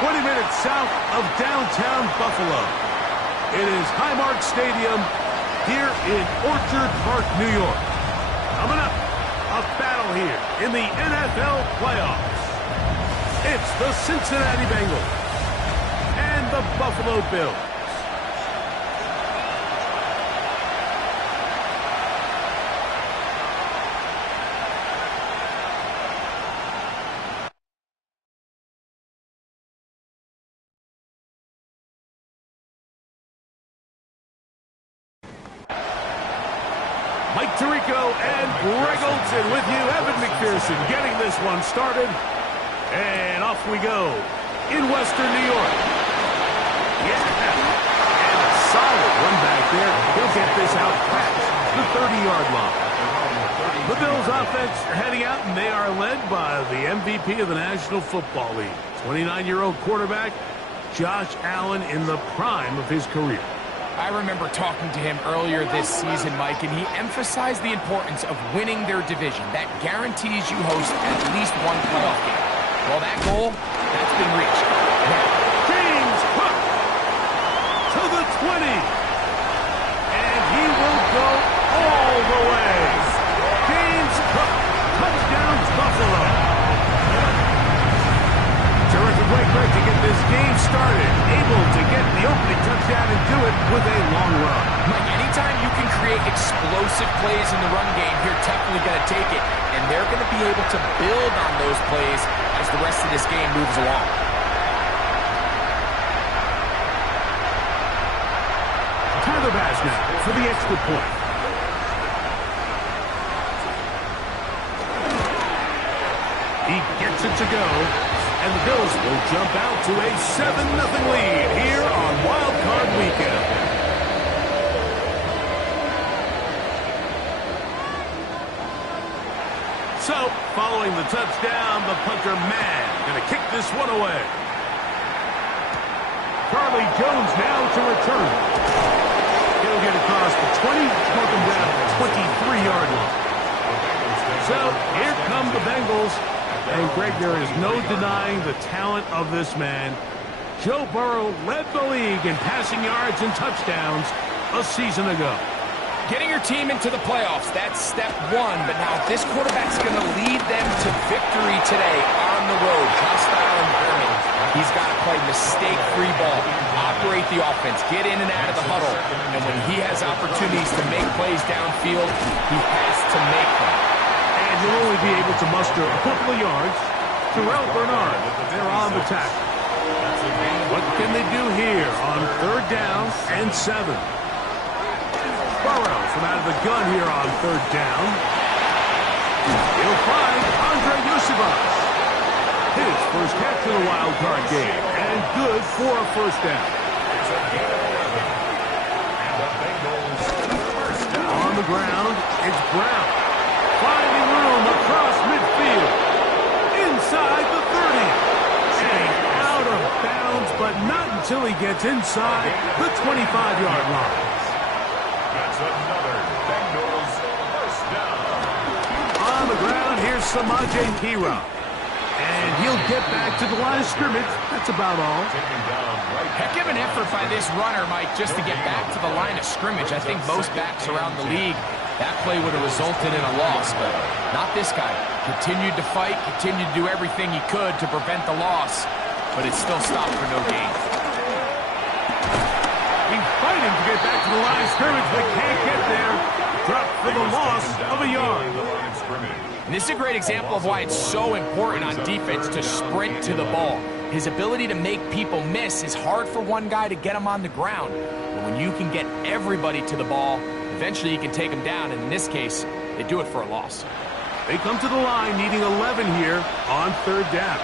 20 minutes south of downtown Buffalo. It is Highmark Stadium here in Orchard Park, New York. Coming up, a battle here in the NFL playoffs. It's the Cincinnati Bengals and the Buffalo Bills. Mike Tirico and Greg Olson with you. Evan McPherson getting this one started. And off we go in Western New York. Yeah. And a solid one back there. He'll get this out past the 30-yard line. The Bills offense are heading out, and they are led by the MVP of the National Football League. 29-year-old quarterback Josh Allen in the prime of his career. I remember talking to him earlier this season, Mike, and he emphasized the importance of winning their division. That guarantees you host at least one playoff game. Well, that goal, that's been reached. Now, James Cook to the 20. And he will go all the way. James Cook, touchdown Buffalo. Terrific way, Greg, to get this game started. Able to get the opening touchdown and do it with a long run. Mike, anytime you can create explosive plays in the run game, you're definitely going to take it. And they're going to be able to build on those plays as the rest of this game moves along. Tyler Bass now for the extra point. He gets it to go. And the Bills will jump out to a 7-0 lead here on Wildcard Weekend. So, following the touchdown, the punter man going to kick this one away. Charlie Jones now to return. He'll get across the 20, smoke him down at the 23-yard line. So, here come the Bengals. And, Greg, there is no denying the talent of this man. Joe Burrow led the league in passing yards and touchdowns a season ago. Getting your team into the playoffs, that's step one. But now this quarterback's going to lead them to victory today on the road. Hostile environment. He's got to play mistake-free ball, operate the offense, get in and out of the huddle. And when he has opportunities to make plays downfield, he has to make them. And you'll only be able to muster a couple of yards. Terrell Bernard, they're on the tackle. What can they do here on 3rd down and 7? Burrow from out of the gun here on 3rd down. He'll find Andre Yusivas. His first catch in the wild card game. And good for a 1st down. On the ground, it's Brown. Finding room across midfield. Inside the 30. And out of bounds, but not until he gets inside the 25-yard line. That's another Bengals 1st down. On the ground, here's Samaje Perine. And he'll get back to the line of scrimmage. That's about all. Heck of an effort by this runner, Mike, just to get back to the line of scrimmage. I think most backs around the league, that play would have resulted in a loss, but not this guy. Continued to fight, continued to do everything he could to prevent the loss, but it still stopped for no gain. He's fighting to get back to the line of scrimmage, but can't get there. Dropped for the loss of a yard. And this is a great example of why it's so important on defense to sprint to the ball. His ability to make people miss is hard for one guy to get him on the ground. But when you can get everybody to the ball, eventually you can take them down, and in this case, they do it for a loss. They come to the line needing 11 here on 3rd down.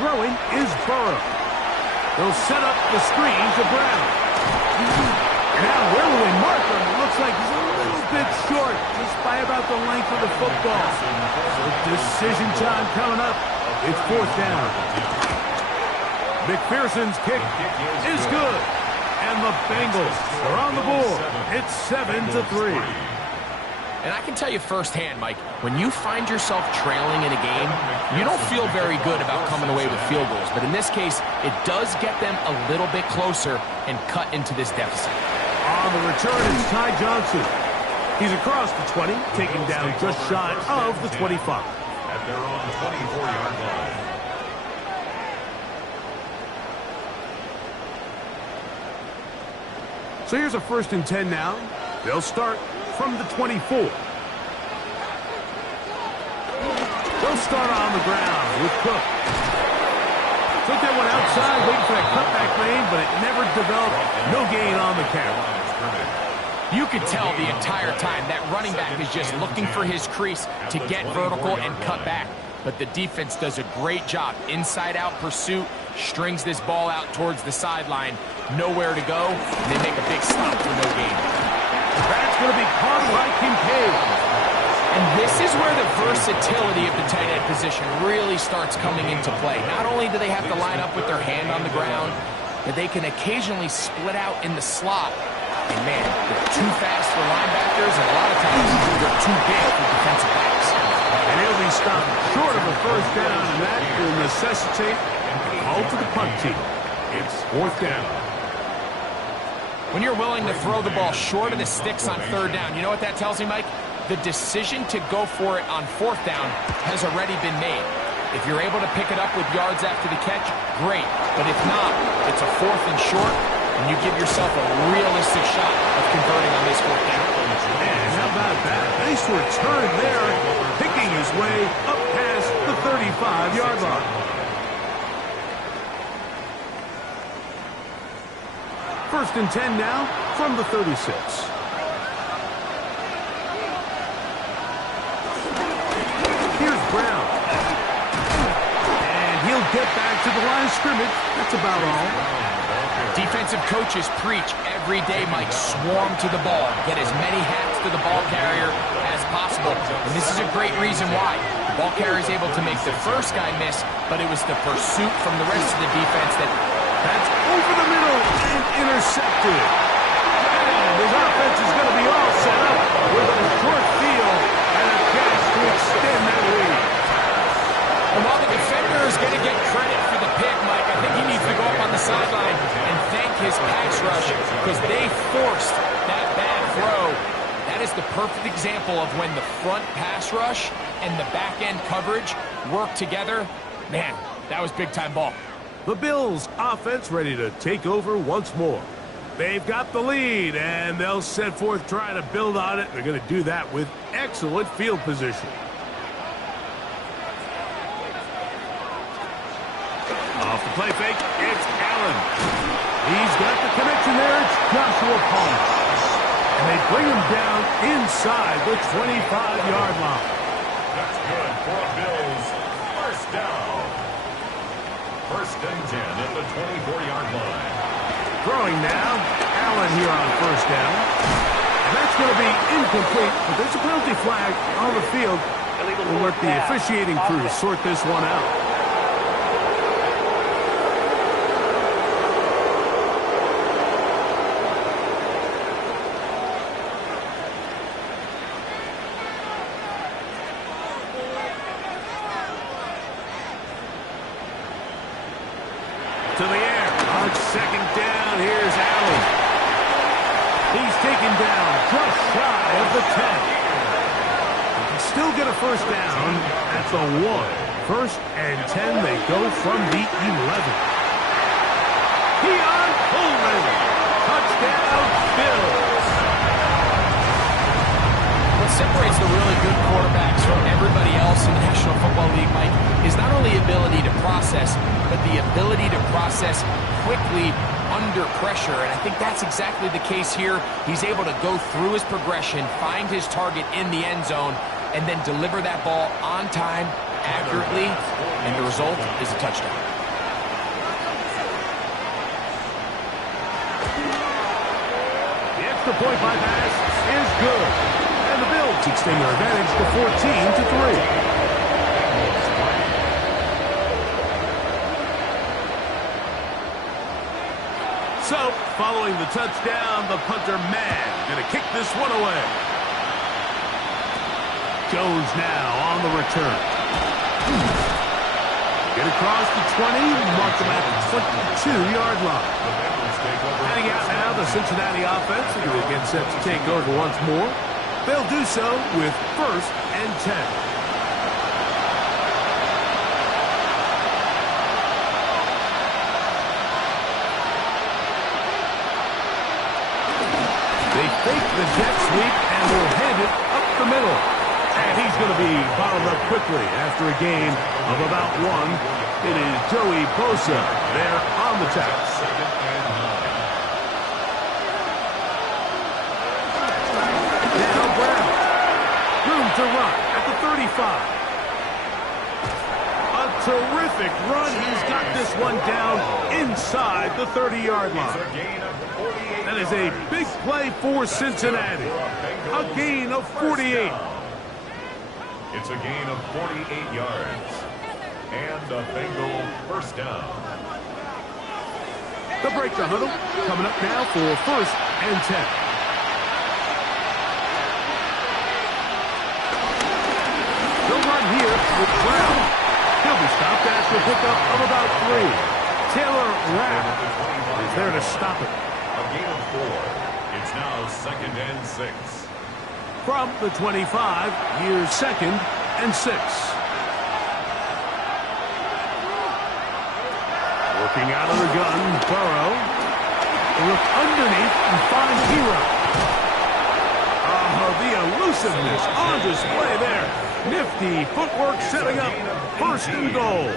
Throwing is Burrow. They'll set up the screen to Brown. And now where will they mark him? It looks like he's a little bit short, just by about the length of the football. The decision time coming up. It's 4th down. McPherson's kick is good. And the Bengals are on the board. It's 7-3. And I can tell you firsthand, Mike, when you find yourself trailing in a game, you don't feel very good about coming away with field goals. But in this case, it does get them a little bit closer and cut into this deficit. On the return, it's Ty Johnson. He's across the 20, taking down just shy of the 25. At their own 24-yard line. So here's a 1st and 10 now. They'll start from the 24. They'll start on the ground with Cook. Took that one outside, waiting for that cutback lane, but it never developed. No gain on the carry. You could tell the entire time that running back is just looking for his crease to get vertical and cut back. But the defense does a great job. Inside-out pursuit, strings this ball out towards the sideline. Nowhere to go, and they make a big stop for no gain. That's going to be caught by Kincaid. And this is where the versatility of the tight end position really starts coming into play. Not only do they have to line up with their hand on the ground, but they can occasionally split out in the slot. And man, they're too fast for linebackers, and a lot of times they're too big for defensive backs. And he'll be stopped short of a 1st down, and that will necessitate a call to the punt team. It's 4th down. When you're willing to throw the ball short of the sticks on 3rd down, you know what that tells me, Mike? The decision to go for it on 4th down has already been made. If you're able to pick it up with yards after the catch, great. But if not, it's a 4th and short, and you give yourself a realistic shot of converting on this 4th down. And how about that? Nice return there, picking his way up past the 35-yard line. 1st and 10 now from the 36. Here's Brown. And he'll get back to the line of scrimmage. That's about all. Defensive coaches preach every day, Mike, swarm to the ball. Get as many hats to the ball carrier as possible. And this is a great reason why. The ball carrier is able to make the first guy miss, but it was the pursuit from the rest of the defense that's over the middle and intercepted. And his offense is going to be all set up with a short field and a catch to extend that lead. And while the defender is going to get credit for the pick, Mike, I think he needs to go up on the sideline and thank his pass rush because they forced that bad throw. That is the perfect example of when the front pass rush and the back end coverage work together. Man, that was big-time ball. The Bills' offense ready to take over once more. They've got the lead, and they'll set forth trying to build on it. They're going to do that with excellent field position. Off the play fake, it's Allen. He's got the connection there. It's Joshua Palmer. And they bring him down inside the 25-yard line. That's good for a Bills 1st down. 1st and 10 at the 24-yard line. Throwing now, Allen here on 1st down. And that's going to be incomplete, but there's a penalty flag on the field. We'll let the officiating crew sort this one out. To the air on 2nd down. Here's Allen. He's taken down just shy of the 10. He can still get a 1st down at the 1. 1st and 10. They go from the 11. Keon Coleman. Touchdown, Bills. What separates the really good quarterbacks from everybody else in the National Football League, Mike, is not only ability to process, but the ability to process quickly under pressure. And I think that's exactly the case here. He's able to go through his progression, find his target in the end zone, and then deliver that ball on time, accurately, and the result is a touchdown. The extra point by pass is good. And the Bills extend their advantage to 14-3. So, following the touchdown, the punter man going to kick this one away. Jones now on the return. Get across the 20, mark them at the 22-yard line. Heading out now, the Cincinnati offense will get set to take over once more. They'll do so with 1st and 10. They fake the jet sweep and will hand it up the middle. And he's going to be bottled up quickly after a gain of about 1. It is Joey Bosa there on the tackle. Now Brown. Room to run at the 35. A terrific run. He's got this one down inside the 30-yard line. That is a big play for Cincinnati. A gain of 48. It's a gain of 48 yards. And a Bengal 1st down. The break the huddle coming up now for 1st and 10. They'll run here with Brown. He'll be stopped after a pickup of about 3. Taylor Rapp is there to stop it. A gain of 4. It's now 2nd and 6. From the 25, here's 2nd and 6. Working out of the gun, Burrow. Look underneath and find Hero. Oh, the elusiveness on display there. Nifty footwork setting up 1st and goal.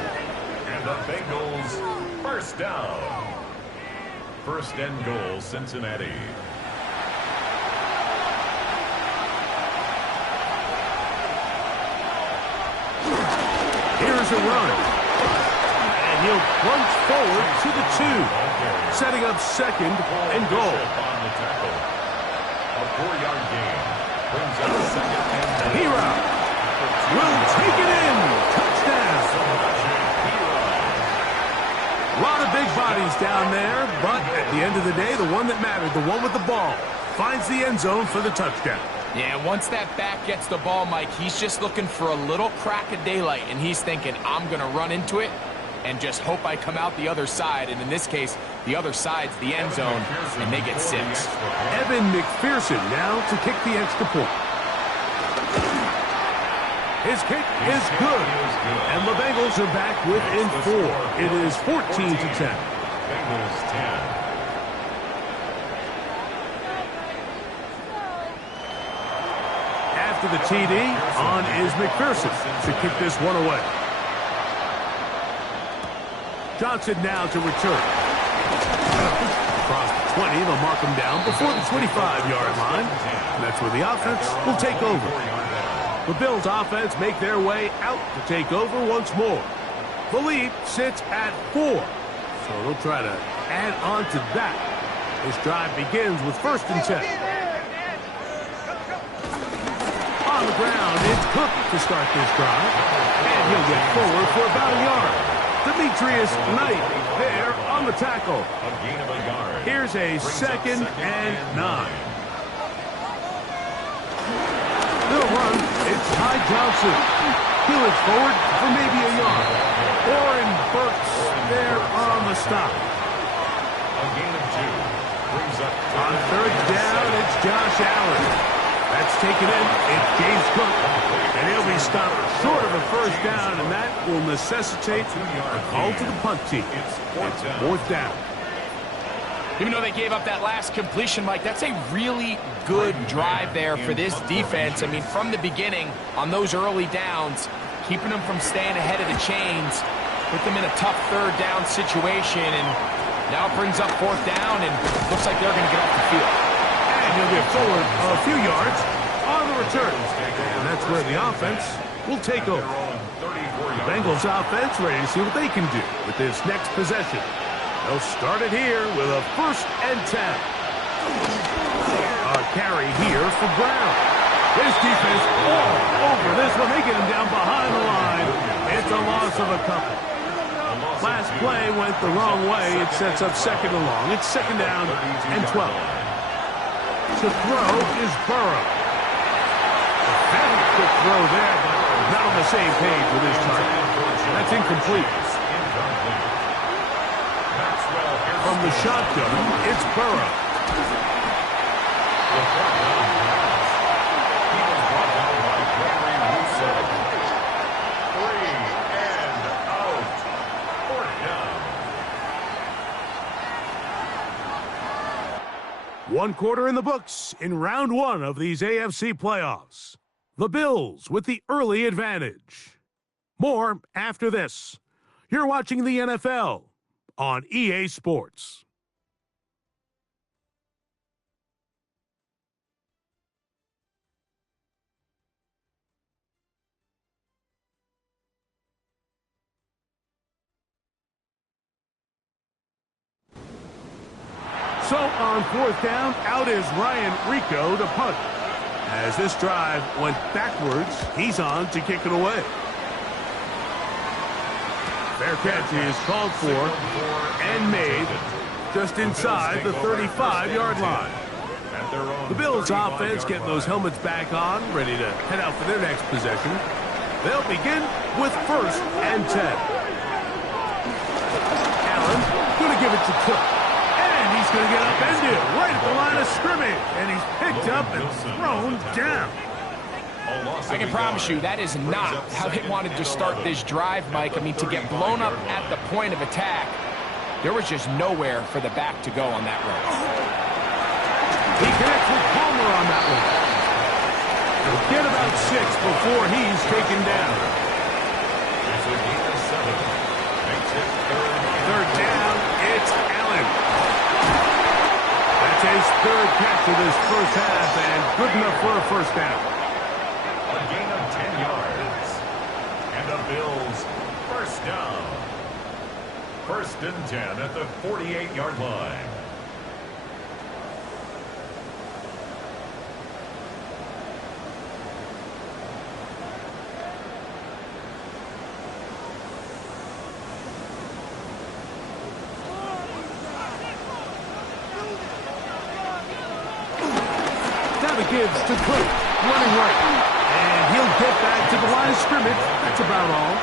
And the Bengals 1st down. 1st and goal, Cincinnati. Here's a run. And he'll plunge forward to the 2. Setting up 2nd and goal. On the tackle. A 4-yard gain. Brings up 2nd and 10. Hero will take it in. Touchdown. A lot of big bodies down there, but at the end of the day, the one that mattered, the one with the ball, finds the end zone for the touchdown. Yeah, once that back gets the ball, Mike, he's just looking for a little crack of daylight, and he's thinking, I'm going to run into it and just hope I come out the other side. And in this case, the other side's the end zone, and they get 6. Evan McPherson now to kick the extra point. His kick is good, and the Bengals are back within 4. It is 14-10. Bengals 10. After the TD, on is McPherson to kick this one away. Johnson now to return. Across the 20, they'll mark him down before the 25-yard line. And that's where the offense will take over. The Bills offense make their way out to take over once more. The lead sits at 4. So they'll try to add on to that. This drive begins with 1st and 10. On the ground, it's Cook to start this drive. And he'll get forward for about a yard. Demetrius Knight there on the tackle. A gain of a yard. Here's a 2nd and 9. They'll run. It's Ty Johnson. He'll look forward for maybe a yard. Oren Burks there on the stop. A gain of 2. Brings up On 3rd down, it's Josh Allen. That's taken in. It's James Cook. And he'll be stopped short of a 1st down, and that will necessitate a call to the punt team. It's 4th down. Even though they gave up that last completion, Mike, that's a really good drive there for this defense. I mean, from the beginning, on those early downs, keeping them from staying ahead of the chains, put them in a tough 3rd down situation, and now it brings up 4th down, and looks like they're going to get off the field. And he'll get forward a few yards on the return. And that's where the offense will take over. The Bengals offense ready to see what they can do with this next possession. They'll start it here with a 1st and 10. A carry here for Brown. This defense all over this one. They get him down behind the line. It's a loss of a couple. Last play went the wrong way. It sets up 2nd and long. It's 2nd down and 12. To throw is Burrow. quick throw there, but not on the same page with his target. That's incomplete. From the shotgun, it's Burrow. One quarter in the books in round one of these AFC playoffs. The Bills with the early advantage. More after this. You're watching the NFL on EA Sports. So on fourth down, out is Ryan Rico to punt. As this drive went backwards, he's on to kick it away. Fair catch is called for and made just inside the 35-yard line. The Bills offense getting those helmets back on, ready to head out for their next possession. They'll begin with 1st and 10. Allen going to give it to Cook. He's going to get upended right at the line of scrimmage, and he's picked up and thrown down. I can promise you that is not how they wanted to start this drive, Mike. I mean, to get blown up at the point of attack, there was just nowhere for the back to go on that run. He connects with Palmer on that one. He'll get about 6 before he's taken down. Third down, it's Allen. His 3rd catch of this first half, and good enough for a 1st down. A gain of 10 yards. And the Bills 1st down. 1st and 10 at the 48-yard line. Gives to Cook, running right. And he'll get back to the line of scrimmage. That's about all.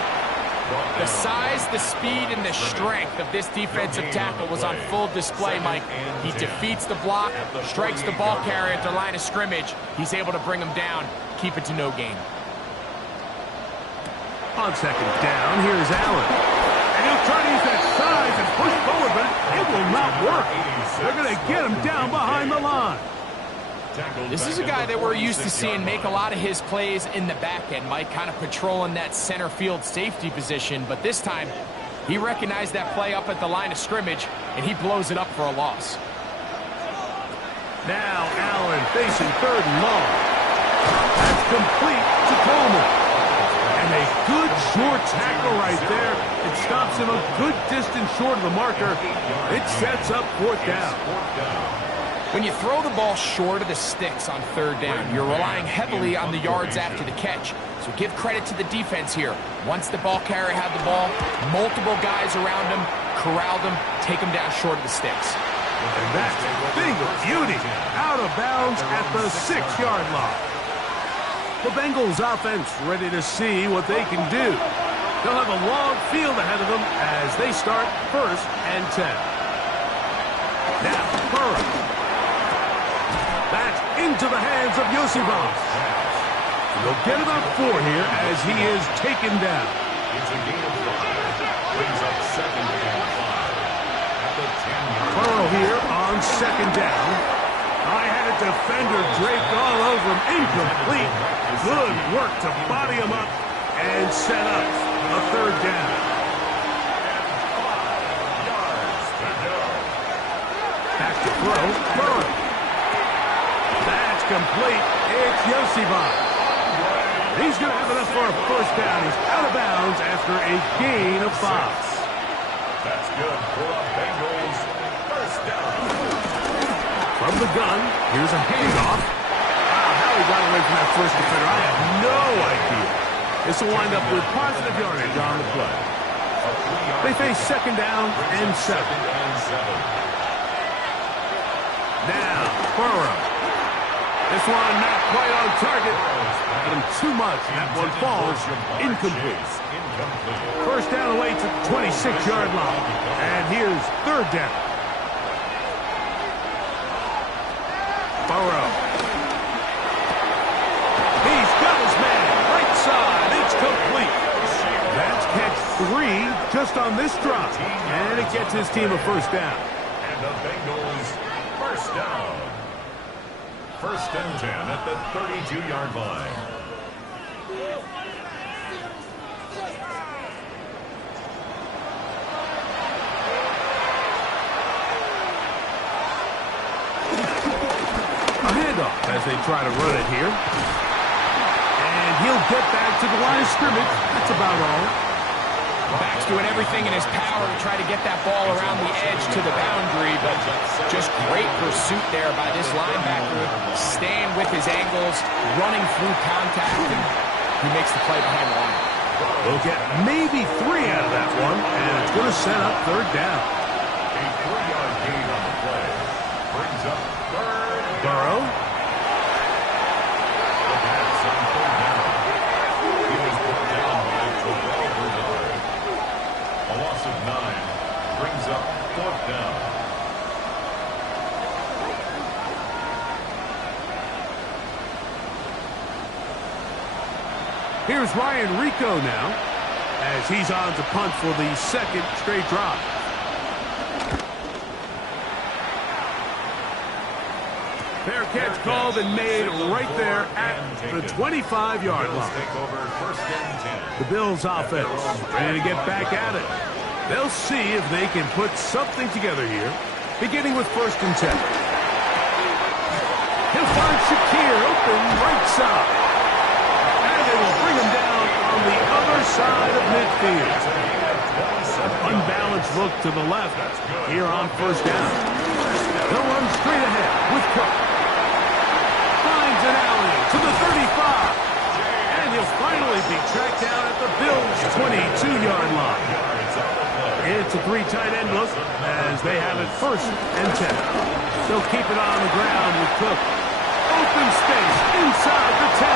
The size, the speed, and the strength of this defensive tackle was on full display, Mike. He defeats the block, strikes the ball carrier at the line of scrimmage. He's able to bring him down, keep it to no gain. On 2nd down, here's Allen. And he'll try to use that size and push forward, but it will not work. They're going to get him down behind the line. This is a guy that we're used to seeing make a lot of his plays in the back end, Mike, kind of patrolling that center field safety position. But this time, he recognized that play up at the line of scrimmage, and he blows it up for a loss. Now Allen facing 3rd and long. That's complete to Coleman. And a good short tackle right there. It stops him a good distance short of the marker. It sets up 4th down. When you throw the ball short of the sticks on 3rd down, you're relying heavily on the yards after the catch. So give credit to the defense here. Once the ball carrier had the ball, multiple guys around him, corralled him, take him down short of the sticks. And that's a big beauty. Out of bounds at the 6-yard line. The Bengals offense ready to see what they can do. They'll have a long field ahead of them as they start 1st and 10. Now, Burrow. That's into the hands of Yosibas. They'll get about 4 here as he is taken down. It's a gain of 5. Brings up 2nd and 5 at the 10-yard line. Burrow here on 2nd down. I had a defender draped all over him. Incomplete. Good work to body him up and set up a 3rd down. 5 yards to go. Back to throw. Burrow. That's complete. It's Yosibas. He's going to have enough for a 1st down. He's out of bounds after a gain of 5. That's good for the Bengals. 1st down. From the gun, here's a handoff. How he got away from that first defender, I have no idea. This will wind up with positive yardage on the play. They face 2nd down and 7. Now, Burrow. This one not quite on target. Got him too much. That one falls incomplete. First down away to the 26-yard line. And here's third down. Burrow. He's got his man. Right side. It's complete. That's catch 3 just on this drop. And it gets his team a first down. And the Bengals first down. First and 10 at the 32-yard line. A handoff as they try to run it here. And he'll get back to the line of scrimmage. That's about all. Back's doing everything in his power to try to get that ball around the edge to the boundary, but just great pursuit there by this linebacker, staying with his angles, running through contact, and he makes the play behind the line. They'll get maybe 3 out of that one, and it's going to set up third down. A 3-yard gain on the play brings up third. Burrow. The pass on third down. He was brought down by 12 yards. A loss of 9 brings up fourth down. Here's Ryan Rico now, as he's on to punt for the second straight drop. Fair catch called and made right there at the 25-yard line. The Bills offense ready to get back at it. They'll see if they can put something together here, beginning with first and 10. He'll find Shakir open right side. And they will bring him down on the other side of midfield. An unbalanced look to the left here on first down. They'll run straight ahead with Cook. Finds an alley to the 35. And he'll finally be tracked down at the Bills' 22-yard line. It's a 3 tight end look as they have it first and 10. They'll keep it on the ground with Cook. Open space inside the 10.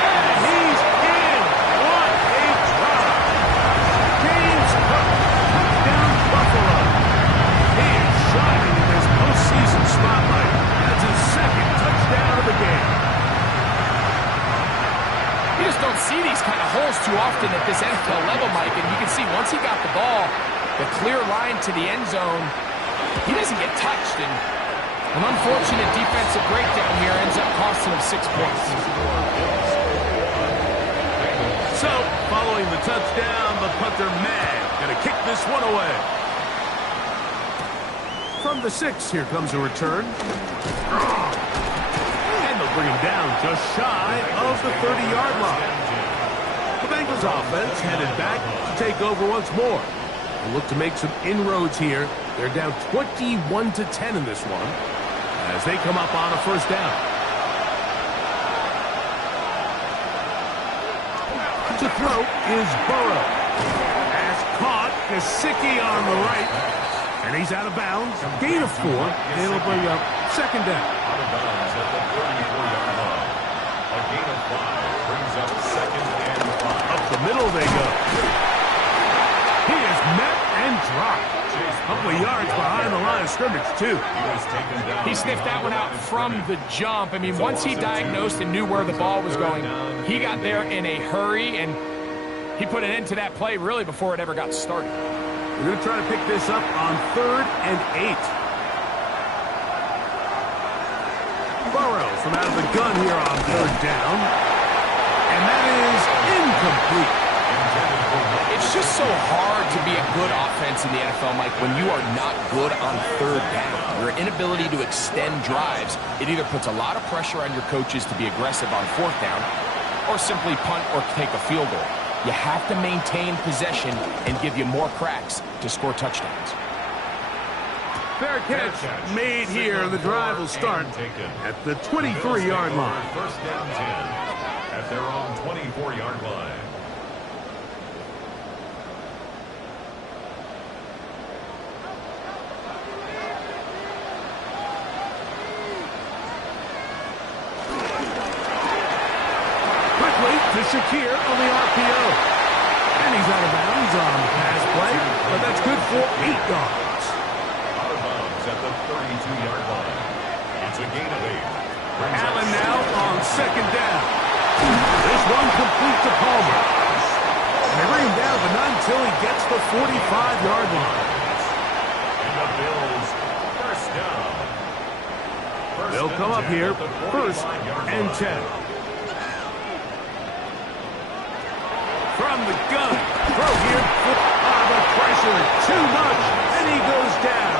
And he's in. What a drive. James Cook, touchdown Buffalo. He is shining in this postseason spotlight. That's his second touchdown of the game. You just don't see these kind of holes too often at this NFL level, Mike, and you can see once he got the ball, the clear line to the end zone, he doesn't get touched, and an unfortunate defensive breakdown here ends up costing him 6 points. So, following the touchdown, the punter mad, gonna kick this one away. From the 6, here comes a return. Bring him down just shy of the 30-yard line. The Bengals offense headed back to take over once more. They look to make some inroads here. They're down 21-10 in this one as they come up on a first down. To throw is Burrow. As caught, Gesicki on the right. And he's out of bounds. Gain of 4. It'll bring up second down. Out of bounds at the 34-yard line. A gain of 5 brings up second and 5. Up the middle they go. He is met and dropped. A couple of yards behind the line of scrimmage, too. He sniffed that one out from the jump. I mean, once he diagnosed and knew where the ball was going, he got there in a hurry, and he put an end to that play really before it ever got started. We're going to try to pick this up on 3rd and 8. Burrow from out of the gun here on 3rd down. And that is incomplete. It's just so hard to be a good offense in the NFL, Mike, when you are not good on 3rd down. Your inability to extend drives, it either puts a lot of pressure on your coaches to be aggressive on 4th down or simply punt or take a field goal. You have to maintain possession and give you more cracks to score touchdowns. Fair catch made here. The drive will start at the 23-yard line. First down 10 at their own 24-yard line. Shakir on the RPO. And he's out of bounds on the pass play, but that's good for 8 yards. Out of bounds at the 32-yard line. It's a gain of 8. Allen now on second down. This one complete to Palmer. And they bring him down, but not until he gets the 45-yard line. And the Bills, first down. They'll come up here, first and 10. From the gun, throw here. The pressure, too much, and he goes down.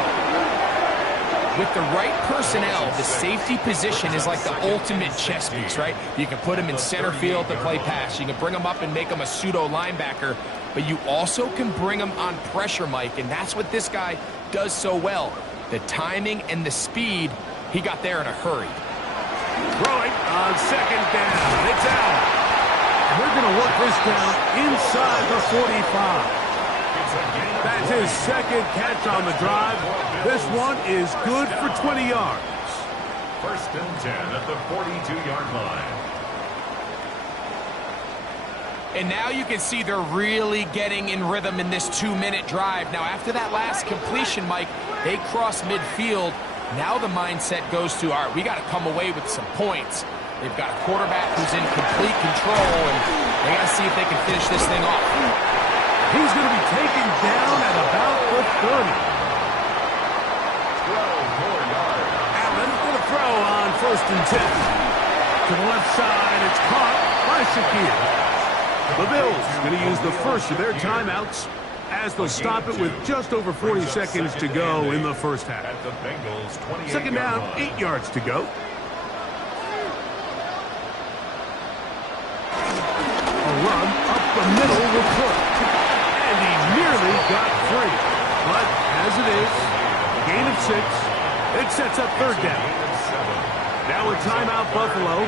With the right personnel, the safety position is like the ultimate chess piece, right? You can put him in center field to play pass. You can bring him up and make him a pseudo linebacker, but you also can bring him on pressure, Mike, and that's what this guy does so well. The timing and the speed, he got there in a hurry. Throwing on second down. It's out. And they're going to work this down inside the 45. That's his second catch on the drive. This one is good for 20 yards. First and 10 at the 42-yard line. And now you can see they're really getting in rhythm in this 2-minute drive. Now, after that last completion, Mike, they cross midfield. Now the mindset goes to, all right, we got to come away with some points. They've got a quarterback who's in complete control, and they got to see if they can finish this thing off. He's going to be taken down at about the 30. 12 more yards. Allen going to throw on first and 10. To the left side, it's caught by Shakir. The Bills going to use the first of their timeouts as they'll stop it with just over 40 seconds to go in the first half. At the Bengals 28 Second down, 8 yards to go. A run up the middle will put. And he nearly got free. But as it is, gain of 6. It sets up third down. Now a timeout Buffalo.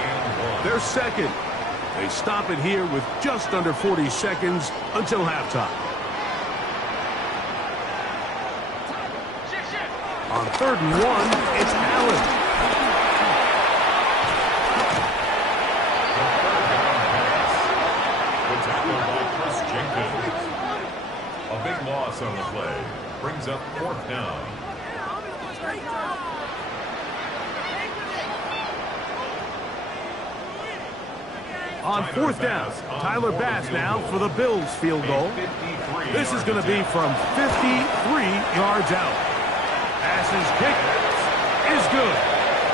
They're second. They stop it here with just under 40 seconds until halftime. On third and 1, it's Allen. A big loss on the play. Brings up fourth down. On fourth down, Tyler Bass now for the Bills field goal. This is going to be from 53 yards out. Bass's kick is good.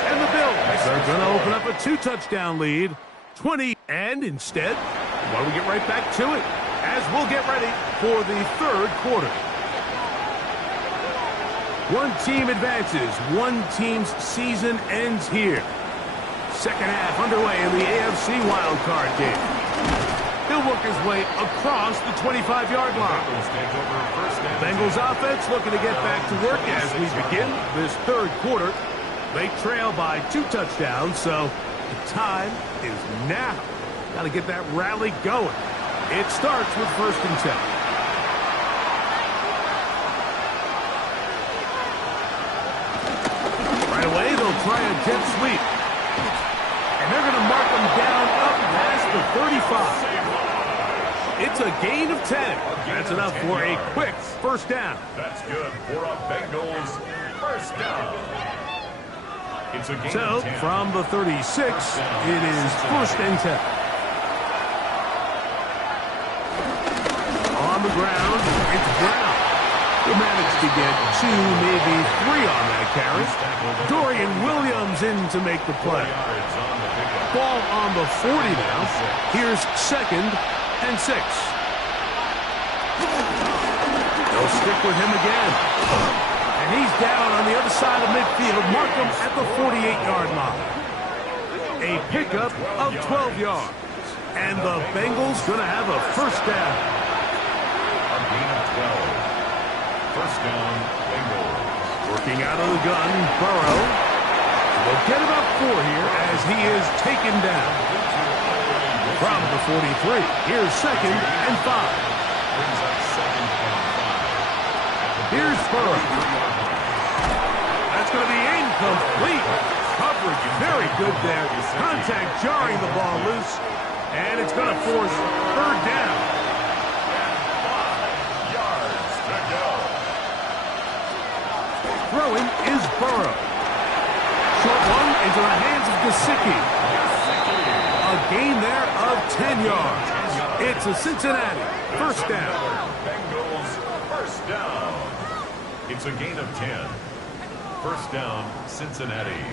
And the Bills are going to open up a 2-touchdown lead. 20, and instead, why don't we get right back to it as we'll get ready for the third quarter. One team advances. One team's season ends here. Second half underway in the AFC Wildcard game. He'll work his way across the 25-yard line. Bengals offense looking to get back to work as we begin this third quarter. They trail by 2 touchdowns, so the time is now. Got to get that rally going. It starts with first and 10. Right away, they'll try a jet sweep. And they're going to mark them down up past the 35. It's a gain of 10. That's enough for a quick first down. That's good for a Bengals first down. It's a gain So, of 10. from the 36, it is first and 10. On the ground, it's Brown. He managed to get 2, maybe 3 on that carry. Dorian Williams in to make the play. Ball on the 40 now. Here's second and 6. They'll stick with him again. And he's down on the other side of midfield. Mark him at the 48-yard line. A pickup of 12 yards. And the Bengals going to have a first down. A gain of 12. First down, Bengals. Working out of the gun, Burrow. They'll get about 4 here as he is taken down. From the 43, here's second and 5. Brings up second and 5. Here's Burrow. That's going to be incomplete. Coverage very good there. Contact jarring the ball loose. And it's going to force third down. And 5 yards to go. Throwing is Burrow. Short one into the hands of Gesicki. A gain there of 10 yards. It's a Cincinnati first down. Bengals first down. It's a gain of 10. First down, Cincinnati.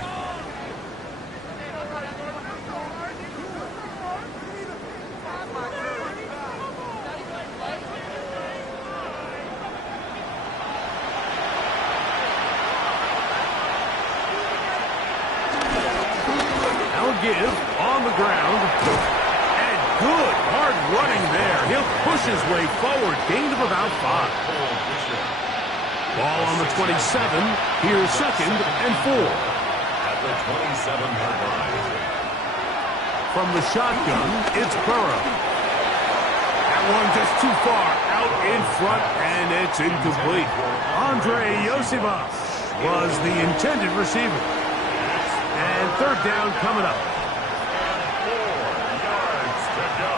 Give on the ground. And good hard running there. He'll push his way forward. Gain of about 5. Ball on the 27. Here's second and 4. At the 27-yard line. From the shotgun, it's Burrow. That one just too far out in front, and it's incomplete. Andre Yosivas was the intended receiver. And third down coming up. And 4 yards to go.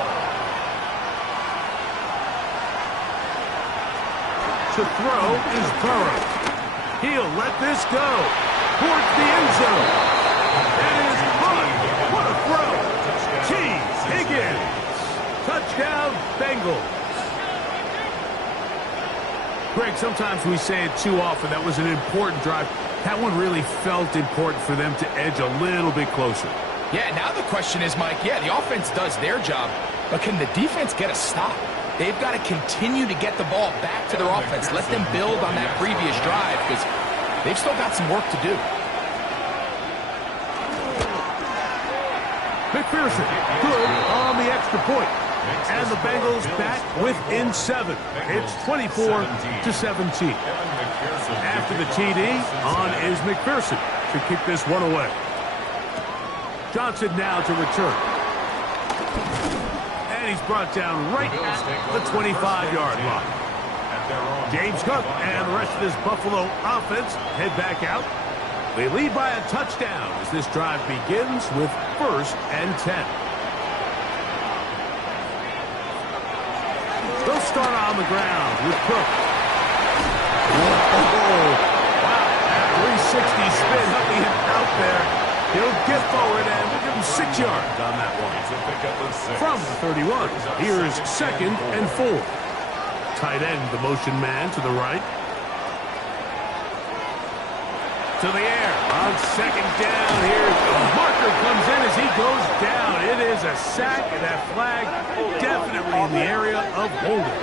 To throw is Burrow. He'll let this go towards the end zone. That is good. What a throw. T. Higgins. Touchdown, Bengals. Greg, sometimes we say it too often. That was an important drive. That one really felt important for them to edge a little bit closer. Yeah, now the question is, Mike, yeah, the offense does their job, but can the defense get a stop? They've got to continue to get the ball back to their offense. Let them build on that previous drive because they've still got some work to do. McPherson, good on the extra point. And the Bengals back within 7. It's 24-17. After the TD, on is McPherson to kick this one away. Johnson now to return. And he's brought down right at the 25-yard line. James Cook and the rest of this Buffalo offense head back out. They lead by a touchdown as this drive begins with 1st and 10. They'll start on the ground with Cook. Wow, that 360 spin helping him out there. He'll get forward and we'll give him 6 yards on that one. From the 31, here's second and 4. Tight end, the motion man to the right. To the air on second down. Here, the marker comes in as he goes down. It is a sack, and that flag definitely in the area of holding.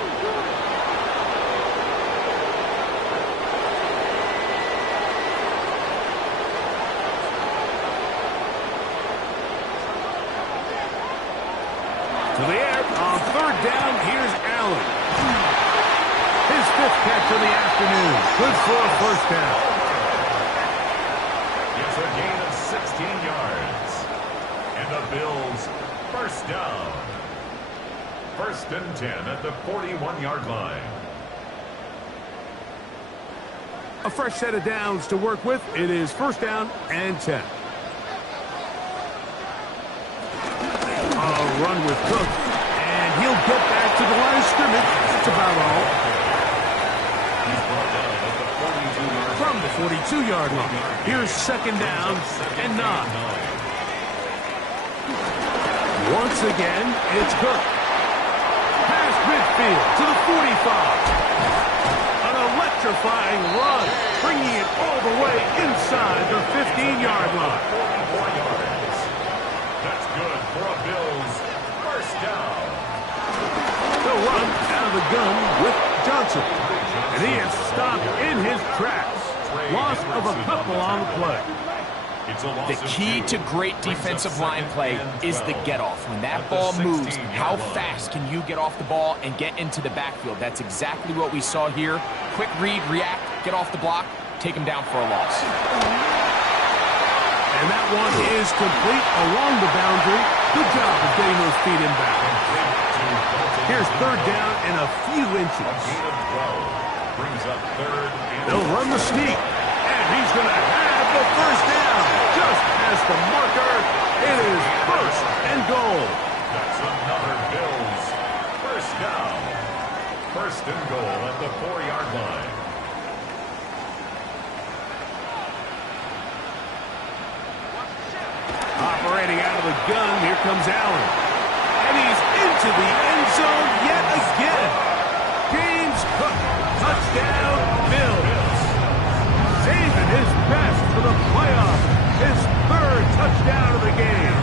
To the air on third down. Here's Allen. His 5th catch of the afternoon. Good for a first down. It's a gain of 16 yards. And the Bills first down. 1st and 10 at the 41-yard line. A fresh set of downs to work with. It is 1st down and 10. A run with Cook. And he'll get back to the line of scrimmage. That's about all. He's brought down at the 42-yard line. From the 42-yard line. Here's second down and 9. Once again, it's Cook. Past midfield to the 45. An electrifying run, bringing it all the way inside the 15-yard line. 44 yards. That's good for a Bills first down. They'll run out of the gun with Johnson. And he is stopped in his tracks. Loss of a couple on the play. The key to great defensive line play is the get-off. When that ball moves, how fast can you get off the ball and get into the backfield? That's exactly what we saw here. Quick read, react, get off the block, take him down for a loss. And that one is complete along the boundary. Good job of getting those feet in back. Here's third down in a few inches. They'll run the sneak. And he's going to have the first down. Just past the marker. It is 1st and goal. That's another Bills first down. First and goal at the 4-yard line. Operating out of the gun, here comes Allen. And he's into the end zone yet again. James Cook, touchdown, Bills. Saving his best for the playoffs. His third touchdown of the game.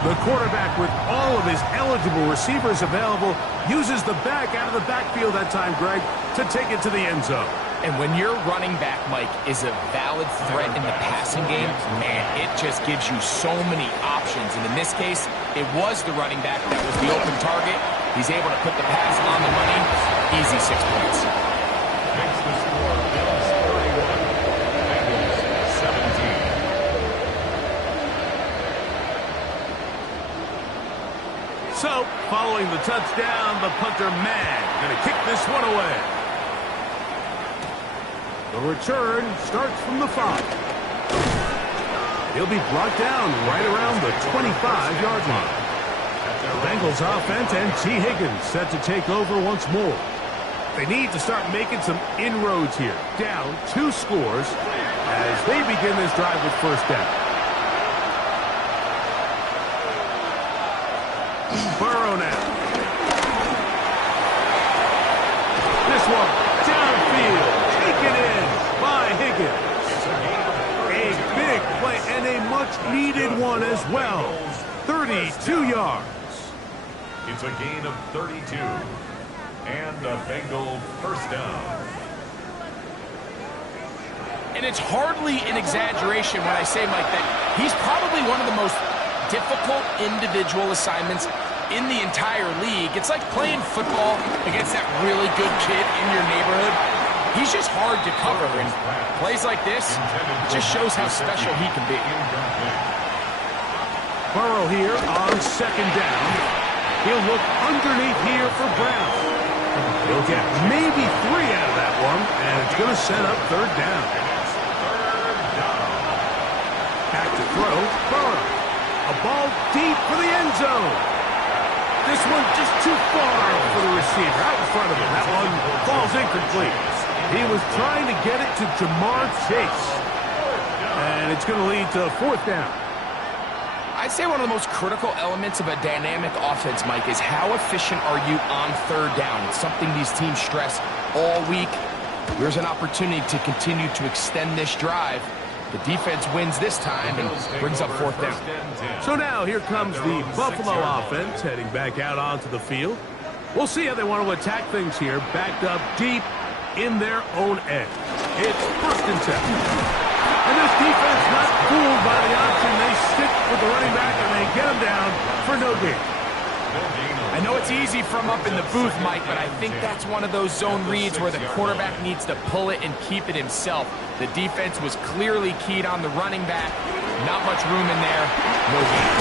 The quarterback, with all of his eligible receivers available, uses the back out of the backfield that time, Greg, to take it to the end zone. And when your running back, Mike, is a valid threat in the passing game, man, it just gives you so many options. And in this case, it was the running back that was the open target. He's able to put the pass on the money. Easy 6 points. Makes the score Bills 31, Bengals 17. So, following the touchdown, the punter Mag going to kick this one away. The return starts from the 5. He'll be brought down right around the 25-yard line. The Bengals offense and T. Higgins set to take over once more. They need to start making some inroads here. Down 2 scores as they begin this drive with first down. Burrow now. This one downfield, taken in by Higgins. A big play and a much-needed one as well. 32 yards. It's a gain of 32. And a Bengal first down. And it's hardly an exaggeration when I say, Mike, that he's probably one of the most difficult individual assignments in the entire league. It's like playing football against that really good kid in your neighborhood. He's just hard to cover, and plays like this just shows how special he can be. Burrow here on second down. He'll look underneath here for Brown. He'll get maybe 3 out of that one, and it's going to set up third down. Back to throw, Burrow. A ball deep for the end zone. This one just too far for the receiver out in front of him. That one falls incomplete. He was trying to get it to Jamar Chase. And it's going to lead to fourth down. I'd say one of the most critical elements of a dynamic offense, Mike, is how efficient are you on third down. It's something these teams stress all week. Here's an opportunity to continue to extend this drive. The defense wins this time and brings up fourth down. So now here comes the Buffalo offense heading back out onto the field. We'll see how they want to attack things here, backed up deep in their own end. It's first and 10. And this defense not fooled by the option. They stick with the running back and they get him down for no gain. I know it's easy from up in the booth, Mike, but I think that's one of those zone reads where the quarterback needs to pull it and keep it himself. The defense was clearly keyed on the running back. Not much room in there. No gain.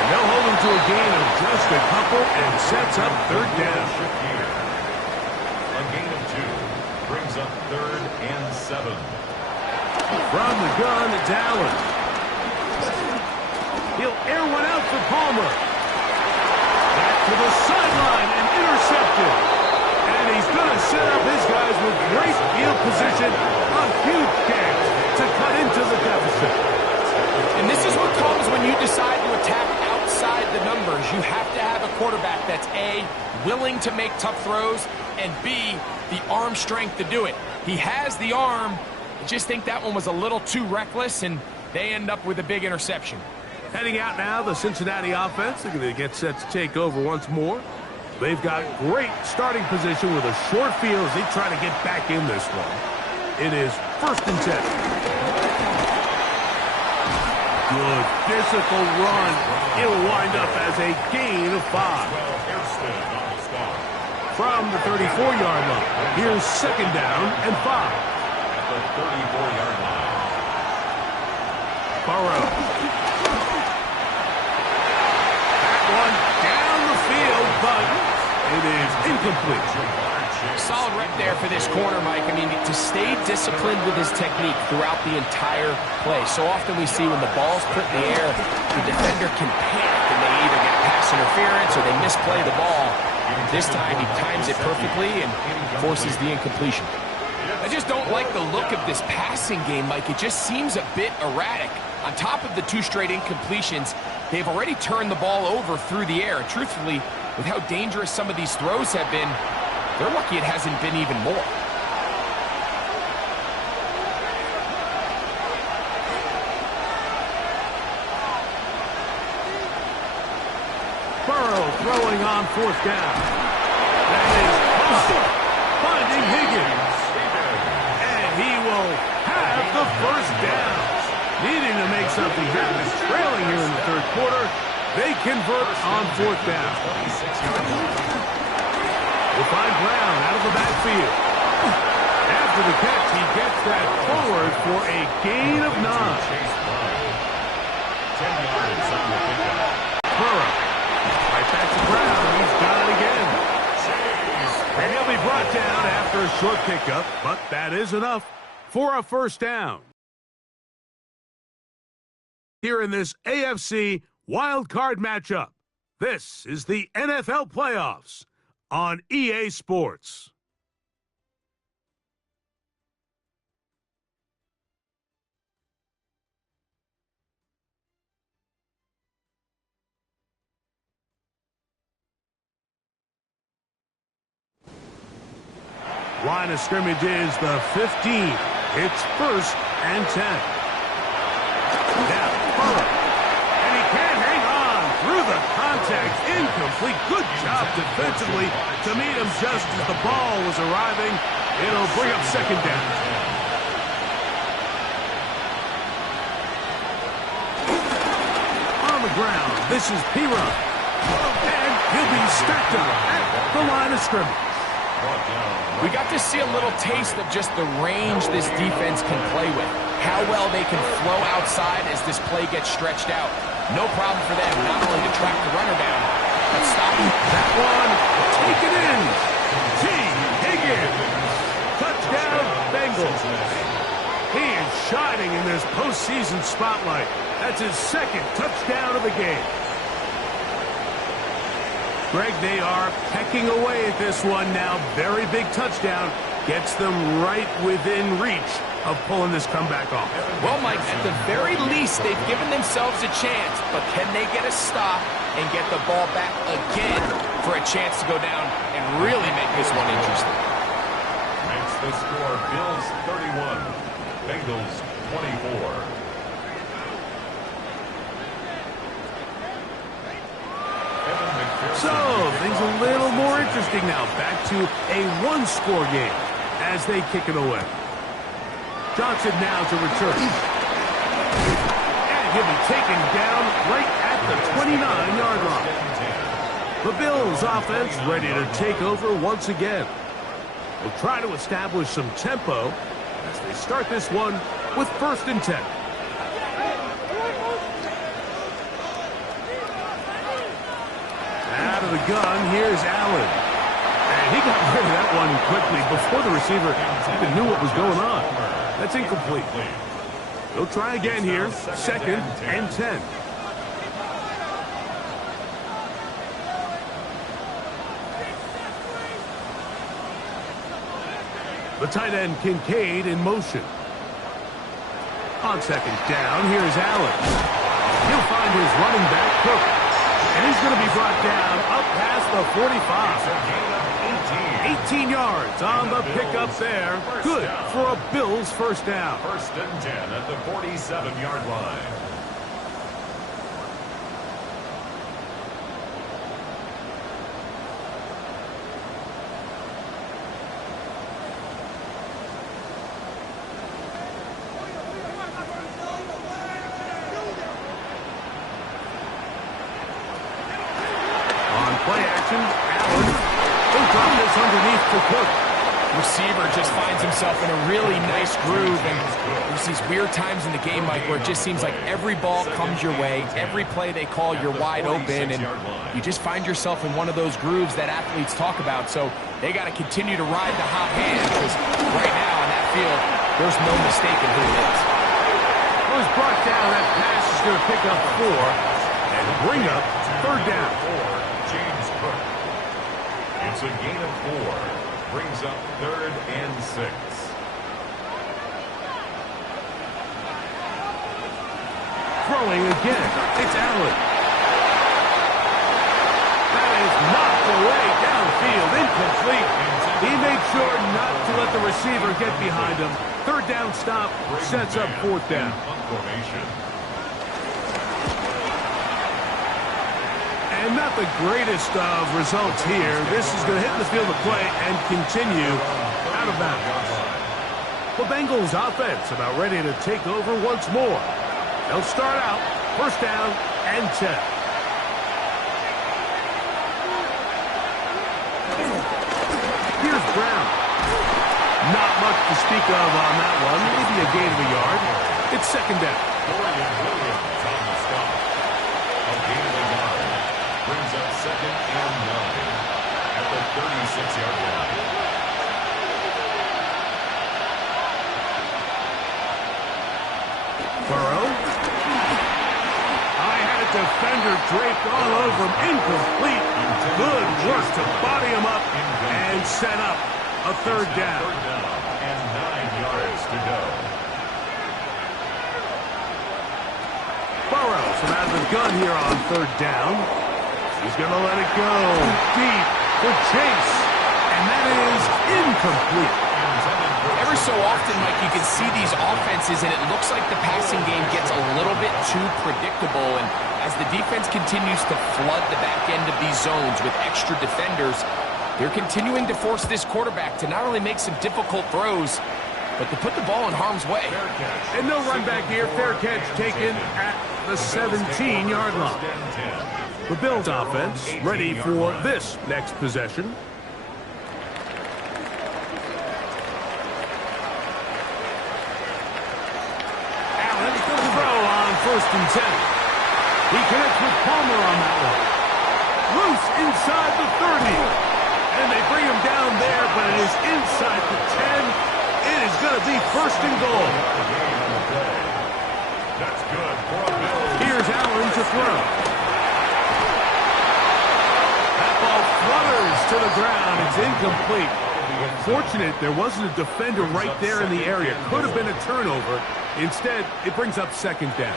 And they'll hold him to a gain of just a couple and sets up third down. A gain of 2 brings up third and 7. From the gun, it's Allen. He'll air one out for Palmer. Back to the sideline and intercepted. And he's going to set up his guys with great field position. A huge chance to cut into the deficit. And this is what comes when you decide to attack outside the numbers. You have to have a quarterback that's A, willing to make tough throws, and B, the arm strength to do it. He has the arm. I just think that one was a little too reckless, and they end up with a big interception. Heading out now, the Cincinnati offense. They're going to get set to take over once more. They've got great starting position with a short field as they try to get back in this one. It is first and 10. Good physical run. It'll wind up as a gain of 5. From the 34-yard line, here's second down and 5. At the 34-yard line. Burrow. That one down the field, but it is incomplete. Solid rep there for this corner, Mike. I mean, to stay disciplined with his technique throughout the entire play. So often we see when the ball's put in the air, the defender can panic and they either get pass interference or they misplay the ball. This time he times it perfectly and forces the incompletion. I just don't like the look of this passing game, Mike. It just seems a bit erratic. On top of the 2 straight incompletions, they've already turned the ball over through the air. Truthfully, with how dangerous some of these throws have been, they're lucky it hasn't been even more. Burrow throwing on 4th down. That is caught. Finding Higgins. And he will have the 1st down. Needing to make something happen. Trailing here in the 3rd quarter. They convert on 4th down. We'll find Brown out of the backfield. After the catch, he gets that forward for a gain of 9. 10 yards on the pickup. Burrow. Right back to Brown. He's got it again. And he'll be brought down after a short pickup, but that is enough for a 1st down. Here in this AFC Wildcard matchup, this is the NFL Playoffs on EA Sports. Line of scrimmage is the 15. It's 1st and 10. Now, Burrow. And he can't hang on through the contact. Incomplete. Good job defensively to meet him just as the ball was arriving. It'll bring up 2nd down. On the ground, this is P-Run. And he'll be stacked up at the line of scrimmage. We got to see a little taste of just the range this defense can play with. How well they can flow outside as this play gets stretched out. No problem for them not only to track the runner down, but stop him. That one, taken in. T. Higgins. Touchdown, Bengals. He is shining in this postseason spotlight. That's his 2nd touchdown of the game. Greg, they are pecking away at this one now. Very big touchdown. Gets them right within reach of pulling this comeback off. Well, Mike, at the very least, they've given themselves a chance. But can they get a stop and get the ball back again for a chance to go down and really make this one interesting? Makes the score Bills 31, Bengals 24. So, things a little more interesting now. Back to a 1-score game as they kick it away. Johnson now to return. And he'll be taken down right at the 29-yard line. The Bills offense ready to take over once again. We'll try to establish some tempo as they start this one with 1st and 10. Out of the gun, here's Allen. And he got rid of that one quickly before the receiver even knew what was going on. That's incomplete. They'll try again here, 2nd and 10. The tight end Kincaid in motion. On 2nd down, here's Allen. He'll find his running back, Cook. And he's going to be brought down up past the 45. 18 yards on the pickup there. Good for a Bills 1st down. 1st and 10 at the 47-yard line. Play action, Allen. He'll drop this underneath to Cook. receiver just finds himself in a really nice groove, and there's these weird times in the game, Mike, where it just seems like every ball comes your way, every play they call, you're wide open, and you just find yourself in one of those grooves that athletes talk about. So they got to continue to ride the hot hand, because right now on that field, there's no mistaking who it is. Well, he's brought down. That pass is going to pick up 4 and bring up third down. James Cook. It's a gain of 4. Brings up 3rd and 6. Throwing again. It's Allen. That is knocked away downfield. Incomplete. He made sure not to let the receiver get behind him. Third down stop sets up 4th down. And not the greatest of results here. This is going to hit the field of play and continue out of bounds. The Bengals offense about ready to take over once more. They'll start out first down and 10. Here's Brown. Not much to speak of on that one. Maybe a gain of a yard. It's second down. Dorian Williams on the stop. A gain of a yard. Brings up 2nd and 9 at the 36-yard line. Burrow. I had a defender draped all over him. Incomplete. Good work to body him up and set up a third down. Third down and 9 yards to go. Burrow from out of the gun here on third down. He's going to let it go deep for Chase. And that is incomplete. Every so often, Mike, you can see these offenses, and it looks like the passing game gets a little bit too predictable. And as the defense continues to flood the back end of these zones with extra defenders, they're continuing to force this quarterback to not only make some difficult throws, but to put the ball in harm's way. And no run back here. Fair catch taken at the 17-yard line. The Bills offense ready for this next possession. Allen to throw on first and 10. He connects with Palmer on that one. Loose inside the 30. And they bring him down there, but it is inside the 10. It is going to be first and goal. That's good for a Bills. Here's Allen to throw. That ball flutters to the ground. It's incomplete. Fortunate there wasn't a defender right there in the area. Could have been a turnover. Instead, it brings up second down.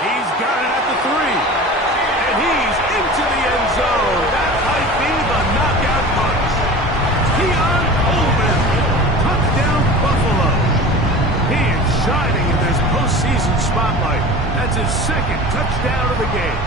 He's got it at the 3. And he's into the end zone. That might be the knockout punch. Keon Coleman. Touchdown, Buffalo. He is shining in this postseason spotlight. That's his second touchdown of the game.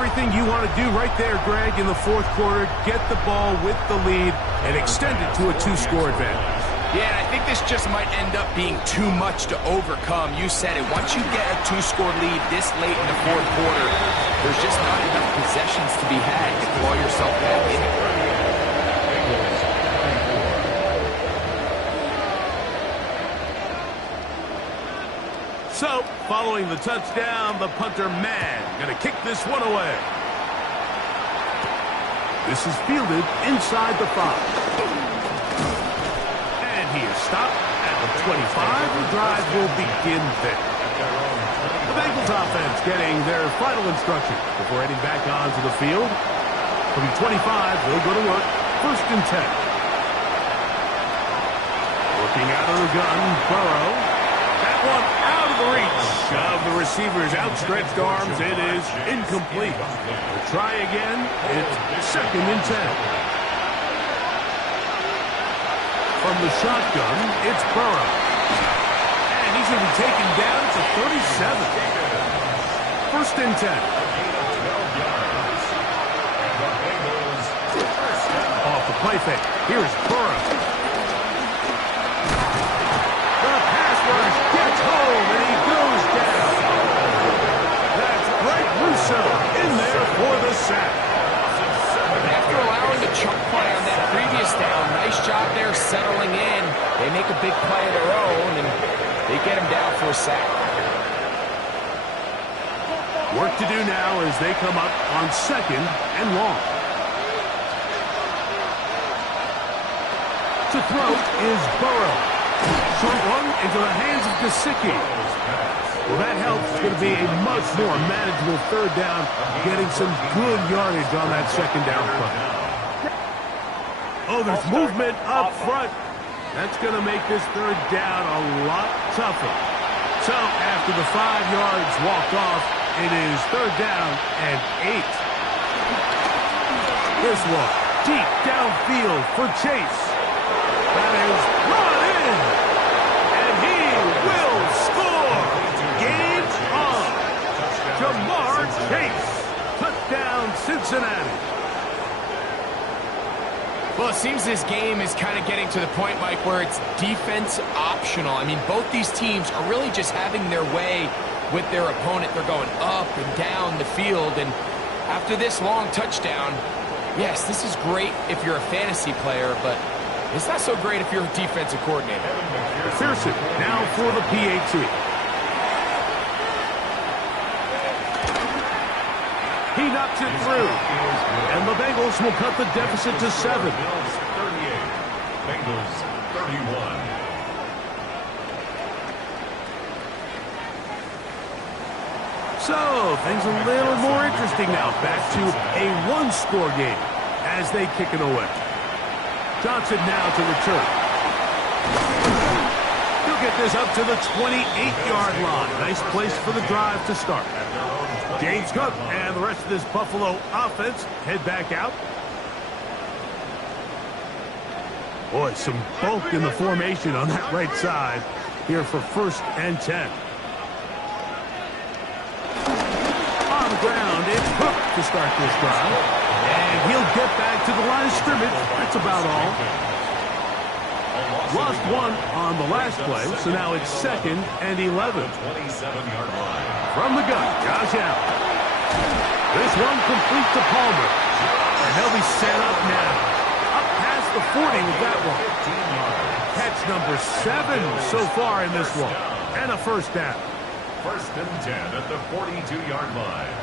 Everything you want to do right there, Greg, in the fourth quarter. Get the ball with the lead and extend it to a 2-score advantage. Yeah, and I think this just might end up being too much to overcome. You said it. Once you get a 2-score lead this late in the fourth quarter, there's just not enough possessions to be had to claw yourself back in it. So, following the touchdown, the punter man going to kick this one away. This is fielded inside the 5. And he is stopped at the 25. The drive will begin there. The Bengals offense getting their final instruction before heading back onto the field. From 25, they'll go to work. First and 10. Looking out of the gun, Burrow. That one out of the reach of the receiver's outstretched arms. It is incomplete. We'll try again. It's second and 10. From the shotgun, it's Burrow. And he's going to be taken down to 37. First and 10. Off the play fake. Here's Burrow. The pass rush gets home, and he goes down. That's Greg Russo in there for the sack. big play of their own, and they get him down for a sack. Work to do now as they come up on 2nd and long. To throw is Burrow. Short one into the hands of Gesicki. Well, that helps. It's going to be a much more manageable 3rd down, getting some good yardage on that 2nd down play. Oh, there's movement up front. That's going to make this 3rd down a lot tougher. So, after the 5 yards walked off, it is 3rd down and 8. This one, deep downfield for Chase. That is brought in. And he will score. Game on. Jamar Chase. Touchdown, Cincinnati. Well, it seems this game is kind of getting to the point, Mike, where it's defense optional. I mean, both these teams are really just having their way with their opponent. They're going up and down the field, and after this long touchdown, yes, this is great if you're a fantasy player, but it's not so great if you're a defensive coordinator. Pearson now for the PAT. He knocks it through, and the Bengals will cut the deficit to 7. Bills 38, Bengals 31. So, things a little more interesting now. Back to a 1-score game as they kick it away. Johnson now to return. He'll get this up to the 28-yard line. Nice place for the drive to start. James Cook and the rest of this Buffalo offense head back out. Boy, some bulk in the formation on that right side here for 1st and 10. On the ground, it's Cook to start this drive. And he'll get back to the line of scrimmage. That's about all. Lost 1 on the last play, so now it's 2nd and 11. 27-yard line. From the gun, Josh Allen. This one complete to Palmer. And he'll be set up now. Up past the 40 with that one. Catch number 7 so far in this one. And a 1st down. 1st and 10 at the 42-yard line.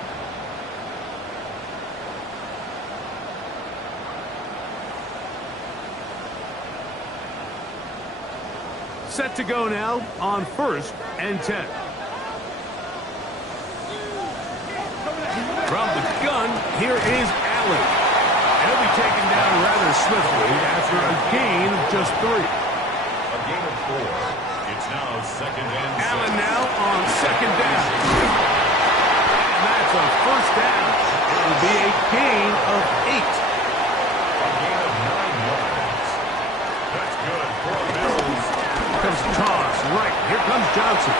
Set to go now on 1st and 10. From the gun, here is Allen. He'll be taken down rather swiftly after a gain of just 3. A gain of 4. It's now 2nd and 6. Allen now on 2nd down. And that's a 1st down. It will be a gain of 8. A gain of 9 yards. That's good for the Bills. Here comes the toss. Right. Here comes Johnson.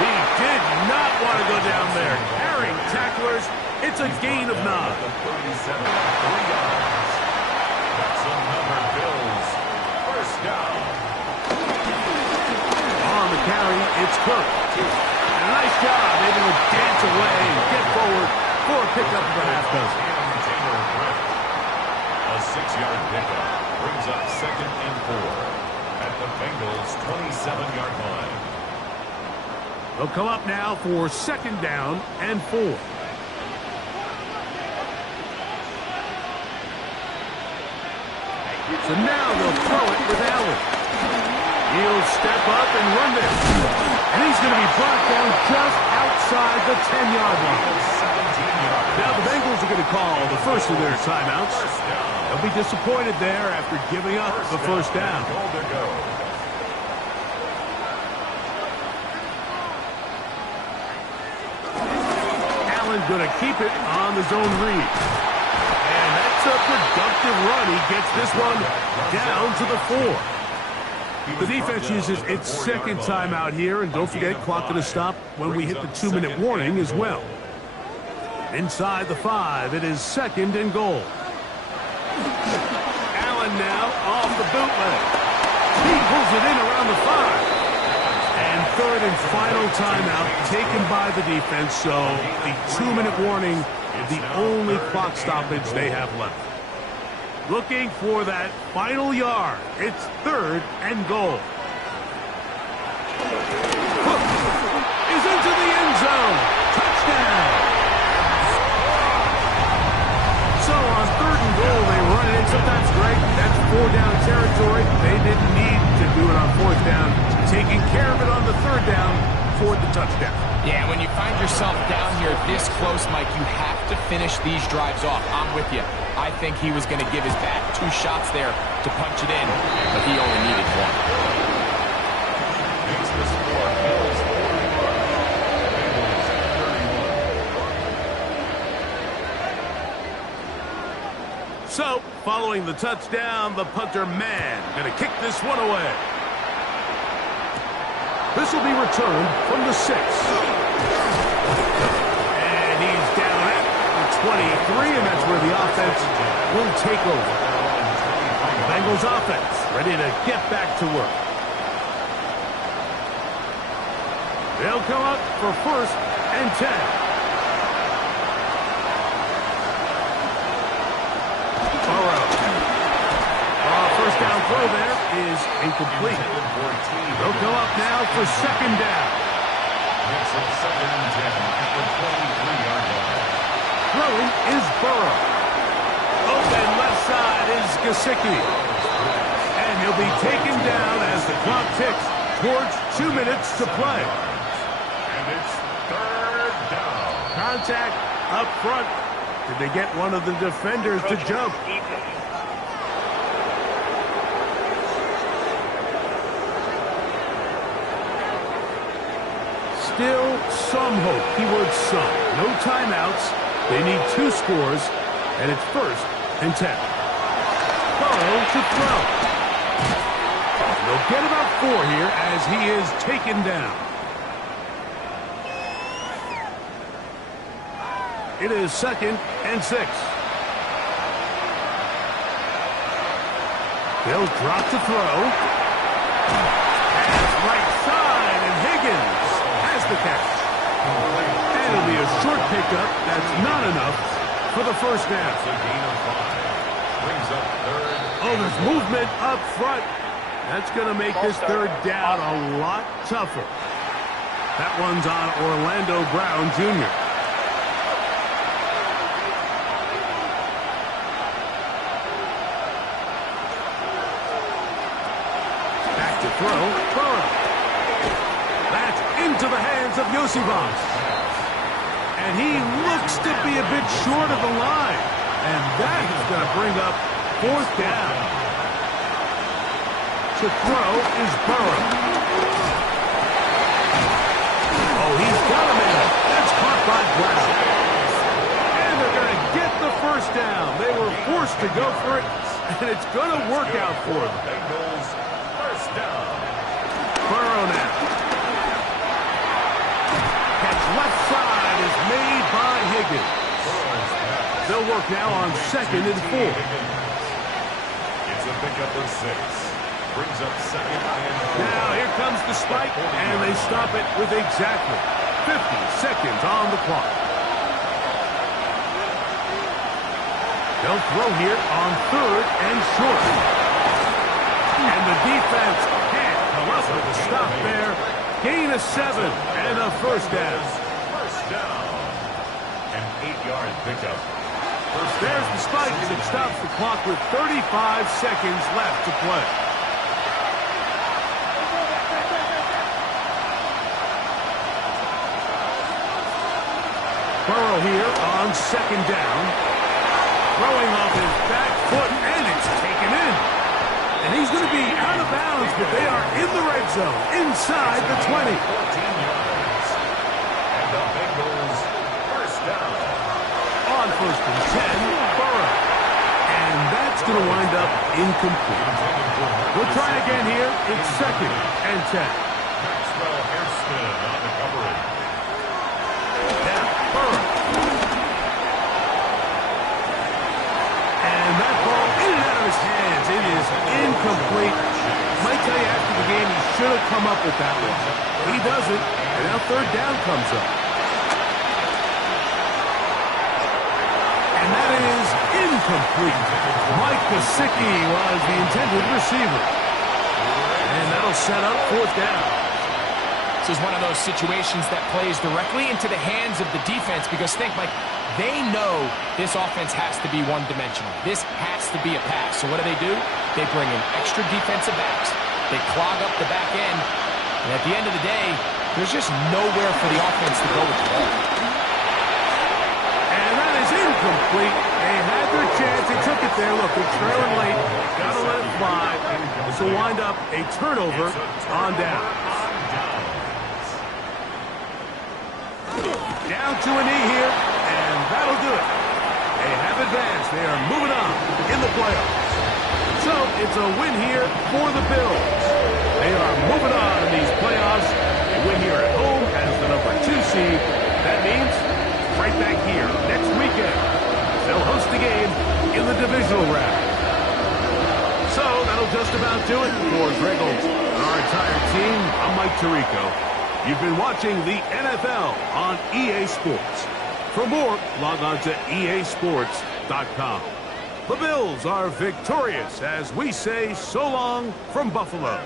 He did not want to go down there. Carrying tacklers. It's a gain of 9. 37, 3 yards. That's another Bills 1st down. On the carry, it's Cook. And a nice job able to dance away and get forward for a pickup of a half dozen. A 6-yard pickup brings up 2nd and 4 at the Bengals 27-yard line. They'll come up now for 2nd down and 4. So now they'll throw it with Allen. He'll step up and run this. And he's going to be brought down just outside the 10-yard line. Now the Bengals are going to call the first of their timeouts. They'll be disappointed there after giving up the 1st down. Allen going to keep it on the zone read. And that's a productive run. He gets this one down to the 4. The defense uses its 2nd timeout here. And don't forget, clock going to stop when we hit the 2-minute warning as well. Inside the 5, it is 2nd and goal. Allen now off the bootleg. He pulls it in around the 5. And 3rd and final timeout taken by the defense. So the 2-minute warning is the only clock stoppage they have left. looking for that final yard. It's 3rd and goal. Cook is into the end zone. Touchdown. So on 3rd and goal, they run it in. So that's great. That's 4-down territory. They didn't need to do it on 4th down. Taking care of it on the 3rd down for the touchdown. Yeah, when you find yourself down here this close, Mike, you have to finish these drives off. I'm with you. I think he was going to give his back 2 shots there to punch it in, but he only needed 1. Makes the score Bills 41, Bengals 31. So, following the touchdown, the punter man going to kick this one away. This will be returned from the 6. And he's down at the 23, and that's where the offense will take over. The Bengals offense ready to get back to work. They'll come up for 1st and 10. First down throw there is incomplete. They'll go up now for 2nd down. Makes it 2nd and 10 at the 23-yard line. Throwing is Burrow. Open left side is Gesicki. And he'll be taken down as the clock ticks towards 2 minutes to play. And it's 3rd down. Contact up front. Did they get one of the defenders to jump? Still some hope. Keyword some. No timeouts. They need 2 scores, and it's 1st and 10. Burrow to throw. They'll get about 4 here as he is taken down. It is 2nd and 6. They'll drop to throw. Pass right side, and Higgins has the catch. And it'll be a short pickup. That's not enough for the 1st down. It's a gain of 5. Brings up 3rd. Oh, there's movement up front. That's going to make this 3rd down a lot tougher. That one's on Orlando Brown Jr. Back to throw. Burrow. That's into the hands of Yosivas. And he looks to be a bit short of the line. And that is going to bring up 4th down. To throw is Burrow. Oh, he's got him in. That's caught by Brown. And they're going to get the 1st down. They were forced to go for it, and it's going to work out for them. Bengals 1st down. Burrow now. Catch left side is made by Higgins. They'll work now on 2nd and 4. It's a pickup of 6. Brings up 2nd and 4. Now here comes the spike, and they stop it with exactly 50 seconds on the clock. They'll throw here on 3rd and short. And the defense can't come up with a stop there. Gain of 7 and a 1st down. 1st down. An 8-yard pickup. There's the spike, and it stops the clock with 35 seconds left to play. Burrow here on 2nd down. Throwing off his back foot, and it's taken in. And he's going to be out of bounds, but they are in the red zone, inside the 20. 14 yards. And the Bengals 1st down. On 1st and 10, Burrow. And that's going to wind up incomplete. We'll try again here. It's 2nd and 10. Maxwell Hairston on the coverage. Now, Burrow. And that ball in and out of his hands. It is incomplete. Might tell you after the game he should have come up with that one. He doesn't, and now 3rd down comes up. And that is incomplete. incomplete. Mike Gesicki was the intended receiver. And that'll set up fourth down. This is one of those situations that plays directly into the hands of the defense because think, Mike, they know this offense has to be one-dimensional. This has to be a pass. So what do? They bring in extra defensive backs. They clog up the back end. And at the end of the day, there's just nowhere for the offense to go with the ball. And that is incomplete. They had their chance. They took it there. Look, they're trailing late. Got to let it fly. This will wind up a turnover on down. Down to a knee here, and that'll do it. They have advanced. They are moving on in the playoffs. So it's a win here for the Bills. They are moving on in these playoffs. They win here at home as the number 2 seed. That means right back here next weekend. They'll host the game in the divisional round. So that'll just about do it for Greg Olsen and our entire team. I'm Mike Tirico. You've been watching the NFL on EA Sports. For more, log on to easports.com. The Bills are victorious as we say so long from Buffalo.